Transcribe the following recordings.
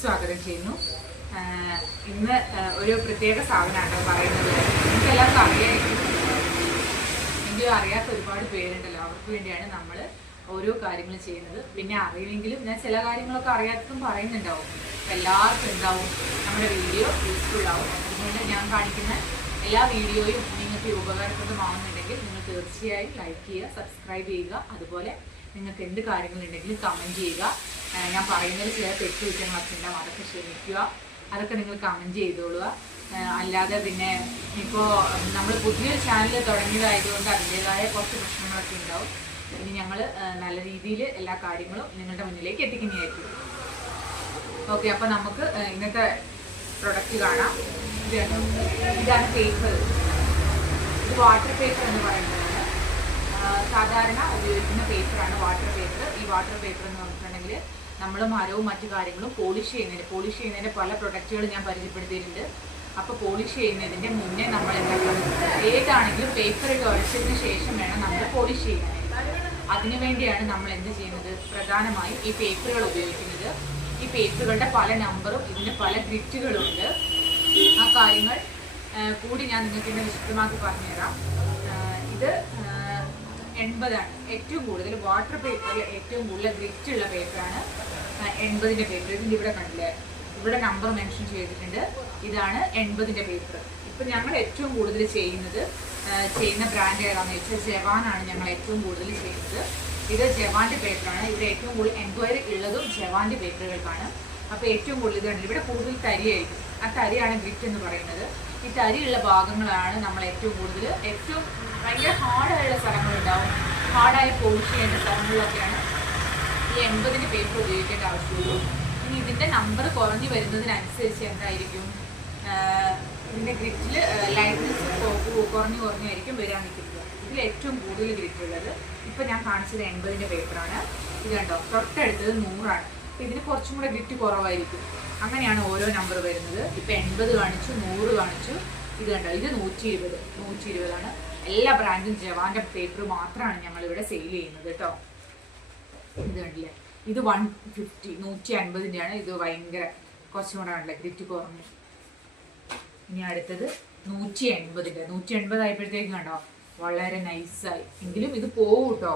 സ്വാഗതം ചെയ്യുന്നു. ഇന്ന് ഒരു പ്രത്യേക സാധനമാണ് പറയുന്നത്. നിങ്ങൾക്ക് എല്ലാവർക്കും അറിയായിരിക്കും. എങ്കിലും അറിയാത്ത ഒരുപാട് പേരുണ്ടല്ലോ. അവർക്ക് വേണ്ടിയാണ് നമ്മൾ ഓരോ കാര്യങ്ങളും ചെയ്യുന്നത്. പിന്നെ അറിയില്ലെങ്കിലും ഞാൻ ചില കാര്യങ്ങളൊക്കെ അറിയാത്തതും പറയുന്നുണ്ടാവും. എല്ലാവർക്കും ഉണ്ടാവും. നമ്മുടെ വീഡിയോ യൂസ്ഫുൾ ആവും. അതുകൊണ്ട് ഞാൻ കാണിക്കുന്ന എല്ലാ വീഡിയോയും നിങ്ങൾക്ക് ഉപകാരപ്രദമാവുന്നുണ്ടെങ്കിൽ നിങ്ങൾ തീർച്ചയായും ലൈക്ക് ചെയ്യുക സബ്സ്ക്രൈബ് ചെയ്യുക. അതുപോലെ നിങ്ങൾക്ക് എന്ത് കാര്യങ്ങളുണ്ടെങ്കിലും കമന്റ് ചെയ്യുക. ഞാൻ പറയുന്നതിൽ ചില തെറ്റുകുറ്റങ്ങളൊക്കെ ഉണ്ടാവും അതൊക്കെ ക്ഷമിക്കുക. അതൊക്കെ നിങ്ങൾ കമന്റ് ചെയ്തോളുക. അല്ലാതെ പിന്നെ ഇപ്പോൾ നമ്മൾ പുതിയൊരു ചാനൽ തുടങ്ങിയതായതുകൊണ്ട് അതിന്റേതായ കുറച്ച് പ്രശ്നങ്ങളൊക്കെ ഉണ്ടാവും. ഇനി ഞങ്ങൾ നല്ല രീതിയിൽ എല്ലാ കാര്യങ്ങളും നിങ്ങളുടെ മുന്നിലേക്ക് എത്തിക്കുന്നതായിരിക്കും. ഓക്കെ അപ്പോൾ നമുക്ക് ഇന്നത്തെ പ്രൊഡക്റ്റ് കാണാം. ഇത് ഇതാണ് പേപ്പർ ഇത് വാട്ടർ പേപ്പർ എന്ന് പറയുന്നതാണ് ആ, സാധാരണ ഉപയോഗിക്കുന്ന പേപ്പറാണ്. Water paper. ഈ വാട്ടർ പേപ്പർ എന്ന് പറഞ്ഞിട്ടുണ്ടെങ്കിൽ നമ്മൾ മരവും മറ്റു കാര്യങ്ങളും പോളിഷ് ചെയ്യുന്നതിന് പോളിഷ് ചെയ്യുന്നതിന്റെ പല പ്രൊഡക്റ്റുകൾ ഞാൻ പരിചയപ്പെടുത്തിയിട്ടുണ്ട്. അപ്പോൾ പോളിഷ് ചെയ്യുന്നതിന്റെ മുന്നേ നമ്മൾ എന്താക്കണം ഏതാണെങ്കിലും പേപ്പർ ഉരച്ചതിന് ശേഷം വേണം നമ്മൾ പോളിഷ് ചെയ്യാൻ അതിനുവേണ്ടിയാണ് നമ്മൾ എന്ത് ചെയ്യുന്നത്? പ്രധാനമായും ഈ പേപ്പറുകൾ ഉപയോഗിക്കുന്നത്. ഈ പേപ്പറുകളുടെ പല നമ്പറും ഇതിന് പല ഗ്രിറ്റുകളും ഉണ്ട്. ആ കാര്യങ്ങൾ കൂടി ഞാൻ നിങ്ങൾക്ക് ഇന്ന് വിശദമാക്കി പറഞ്ഞുതരാം. ഇത് എൺപതാണ്. ഏറ്റവും കൂടുതൽ വാട്ടർ പേപ്പറിൽ ഏറ്റവും കൂടുതൽ ഗ്രിറ്റ് ഉള്ള പേപ്പറാണ് എൺപതിന്റെ പേപ്പർ ഇതിന്റെ ഇവിടെ കണ്ടില്ലേ? ഇവിടെ നമ്പർ മെൻഷൻ ചെയ്തിട്ടുണ്ട്. ഇതാണ് എൺപതിന്റെ പേപ്പർ ഇപ്പം ഞങ്ങൾ ഏറ്റവും കൂടുതൽ ചെയ്യുന്നത് ചെയ്യുന്ന ബ്രാൻഡ് ഏതാണെന്ന് വെച്ചാൽ ജവാനാണ് ഞങ്ങൾ ഏറ്റവും കൂടുതൽ ചെയ്യുന്നത്. ഇത് ജവാന്റെ പേപ്പറാണ് ഇവിടെ ഏറ്റവും കൂടുതൽ എൻക്വയറി ഉള്ളതും ജവാന്റെ പേപ്പറുകൾക്കാണ് അപ്പോൾ ഏറ്റവും കൂടുതൽ ഇത് ഇവിടെ കൂടുതൽ തരിയായിരിക്കും. ആ തരിയാണ് ഗ്രിറ്റ് എന്ന് പറയുന്നത്. ഈ തരിയുള്ള ഭാഗങ്ങളാണ് നമ്മൾ ഏറ്റവും കൂടുതൽ ഏറ്റവും ഭയങ്കര ഹാർഡായുള്ള സ്ഥലങ്ങളുണ്ടാവും. ഹാർഡായി പോളിഷ് ചെയ്യേണ്ട സ്ഥലങ്ങളിലൊക്കെയാണ് ഈ എൺപതിന് പേപ്പർ ഉപയോഗിക്കേണ്ട ആവശ്യമുള്ളൂ. ഇനി ഇതിന്റെ നമ്പർ കുറഞ്ഞു വരുന്നതിനനുസരിച്ച് എന്തായിരിക്കും? ഇതിന്റെ ഗ്രിറ്റിൽ ലൈറ്റ്നസ് കുറഞ്ഞു കുറഞ്ഞായിരിക്കും വരാൻ നിൽക്കുന്നത്. ഇതിൽ ഏറ്റവും കൂടുതൽ ഗ്രിറ്റ് ഉള്ളത്. ഇപ്പം ഞാൻ കാണിച്ചത് എൺപതിന്റെ പേപ്പറാണ് ഇത് കണ്ടോ? തൊട്ടടുത്തത് നൂറാണ്. ഇതിന് കുറച്ചും കൂടെ ഗിറ്റ് കുറവായിരിക്കും. അങ്ങനെയാണ് ഓരോ നമ്പർ വരുന്നത്. ഇപ്പം എൺപത് കാണിച്ചു നൂറ് കാണിച്ചു. ഇത് കണ്ടോ? ഇത് നൂറ്റി ഇരുപത് നൂറ്റി ഇരുപതാണ് എല്ലാ ബ്രാൻഡും ജവാന്റെ പേപ്പർ മാത്രമാണ് ഞങ്ങൾ ഇവിടെ സെയിൽ ചെയ്യുന്നത് കേട്ടോ. ഇത് കണ്ടില്ലേ? ഇത് വൺ ഫിഫ്റ്റി നൂറ്റി അൻപതിന്റെയാണ് ഇത് ഭയങ്കര കുറച്ചും കൂടെ കണ്ടില്ലേ? ഗ്രിറ്റ് കുറഞ്ഞു. ഇനി അടുത്തത് നൂറ്റി എൺപതിന്റെ നൂറ്റി എൺപത് ആയപ്പോഴത്തേക്കും കണ്ടോ? വളരെ നൈസായി എങ്കിലും ഇത് പോകും കേട്ടോ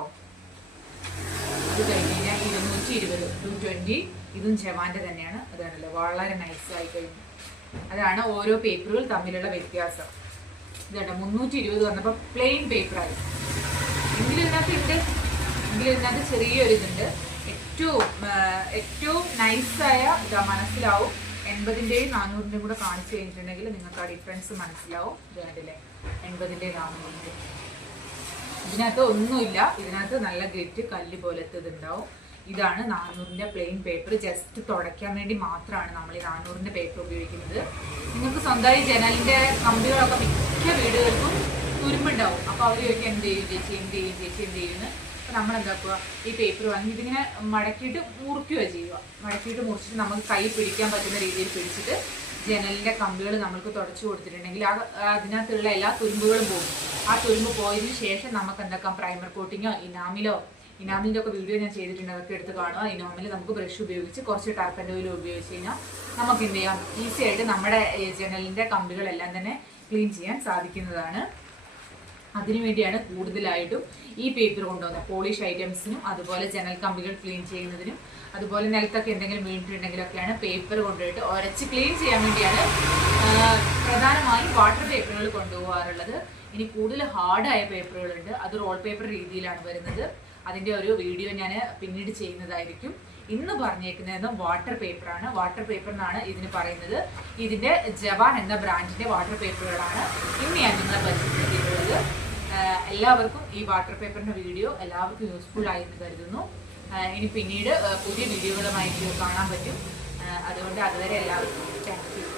ഇത് കഴിഞ്ഞ് കഴിഞ്ഞാൽ ഇരുന്നൂറ്റി ഇരുപത് ടു ട്വന്റി ഇതും ജവാന്റെ തന്നെയാണ്. അതാണല്ലോ വളരെ നൈസായി കഴിഞ്ഞു. അതാണ് ഓരോ പേപ്പറുകൾ തമ്മിലുള്ള വ്യത്യാസം. ഇതാട്ടോ മുന്നൂറ്റി ഇരുപത് വന്നപ്പോൾ പ്ലെയിൻ പേപ്പറായി എങ്കിലും ഇതിനകത്ത് ഉണ്ട് എങ്കിലും ഇതിനകത്ത് ചെറിയൊരു ഇതുണ്ട്. ഏറ്റവും ഏറ്റവും നൈസായ ഇതാ മനസ്സിലാവും. എൺപതിന്റെയും നാനൂറിന്റെയും കൂടെ കാണിച്ചു കഴിഞ്ഞിട്ടുണ്ടെങ്കിൽ നിങ്ങൾക്ക് ആ ഡിഫറൻസ് മനസ്സിലാവും. ഇത് കണ്ടില്ലേ എൺപതിന്റെയും നാനൂറിന്റെയും ഇതിനകത്ത് ഒന്നുമില്ല. ഇതിനകത്ത് നല്ല ഗ്രിറ്റ് കല്ല് പോലത്തെ ഇതുണ്ടാവും ഇതാണ് നാനൂറിന്റെ പ്ലെയിൻ പേപ്പർ ജസ്റ്റ് തുടയ്ക്കാൻ വേണ്ടി മാത്രമാണ് നമ്മൾ ഈ നാനൂറിന്റെ പേപ്പർ ഉപയോഗിക്കുന്നത്. നിങ്ങൾക്ക് സ്വന്തമായി ജനലിന്റെ കമ്പികളൊക്കെ മിക്ക വീടുകൾക്കും തുരുമ്പുണ്ടാവും. അപ്പോൾ അവർ ചോദിക്കുക എന്ത് ചെയ്യും ചേച്ചി? എന്ത് ചെയ്യും ചേച്ചി? എന്ത് ചെയ്യുമെന്ന് അപ്പോൾ നമ്മൾ എന്താക്കുക ഈ പേപ്പർ വാങ്ങി ഇതിങ്ങനെ മടക്കിയിട്ട് മുറിക്കുക ചെയ്യുക. മടക്കിയിട്ട് മുറിച്ചിട്ട് നമുക്ക് കൈ പിടിക്കാൻ പറ്റുന്ന രീതിയിൽ പിടിച്ചിട്ട് ജനലിന്റെ കമ്പികൾ നമ്മൾക്ക് തുടച്ചു കൊടുത്തിട്ടുണ്ടെങ്കിൽ ആ അതിനകത്തുള്ള എല്ലാ തുരുമ്പുകളും പോകും. ആ തുരുമ്പ് പോയതിനു ശേഷം നമുക്ക് എന്താക്കാം പ്രൈമർ കോട്ടിങ്ങോ ഇനാമിലോ? ഇനാമിലിന്റെ ഒക്കെ വീഡിയോ ഞാൻ ചെയ്തിട്ടുണ്ട്. അതൊക്കെ എടുത്ത് കാണുക. ഇനാമിൽ നമുക്ക് ബ്രഷ് ഉപയോഗിച്ച് കുറച്ച് ടാർപ്പന്റെ ഓയിൽ ഉപയോഗിച്ച് കഴിഞ്ഞാൽ നമുക്ക് എന്ത് ചെയ്യാം? ഈസി ആയിട്ട് നമ്മുടെ ജനലിന്റെ കമ്പികളെല്ലാം തന്നെ ക്ലീൻ ചെയ്യാൻ സാധിക്കുന്നതാണ്. അതിനുവേണ്ടിയാണ് കൂടുതലായിട്ടും ഈ പേപ്പർ കൊണ്ടുവന്നത്. പോളിഷ് ഐറ്റംസിനും അതുപോലെ ജനൽ കമ്പികൾ ക്ലീൻ ചെയ്യുന്നതിനും അതുപോലെ നിലത്തൊക്കെ എന്തെങ്കിലും വീണിട്ടുണ്ടെങ്കിലൊക്കെയാണ് പേപ്പർ കൊണ്ടുപോയിട്ട് ഉരച്ച് ക്ലീൻ ചെയ്യാൻ വേണ്ടിയാണ് പ്രധാനമായും വാട്ടർ പേപ്പറുകൾ കൊണ്ടുപോകാറുള്ളത് ഇനി കൂടുതൽ ഹാർഡായ പേപ്പറുകളുണ്ട്. അത് റോൾ പേപ്പർ രീതിയിലാണ് വരുന്നത്. അതിന്റെ ഒരു വീഡിയോ ഞാൻ പിന്നീട് ചെയ്യുന്നതായിരിക്കും. ഇന്ന് പറഞ്ഞേക്കുന്നത് വാട്ടർ പേപ്പറാണ്. വാട്ടർ പേപ്പർ എന്നാണ് ഇതിന് പറയുന്നത്. ഇതിന്റെ ജവാൻ എന്ന ബ്രാൻഡിന്റെ വാട്ടർ പേപ്പറുകളാണ് ഇന്ന് ഞാൻ നിങ്ങളെ പരിചയപ്പെടുത്തിയിട്ടുള്ളത്. എല്ലാവർക്കും ഈ വാട്ടർ പേപ്പറിന്റെ വീഡിയോ എല്ലാവർക്കും യൂസ്ഫുൾ ആയി എന്ന് കരുതുന്നു ഇനി പിന്നീട് പുതിയ വീഡിയോകളുമായിട്ട് കാണാൻ പറ്റും. അതുകൊണ്ട് അതുവരെ എല്ലാവർക്കും താങ്ക് യു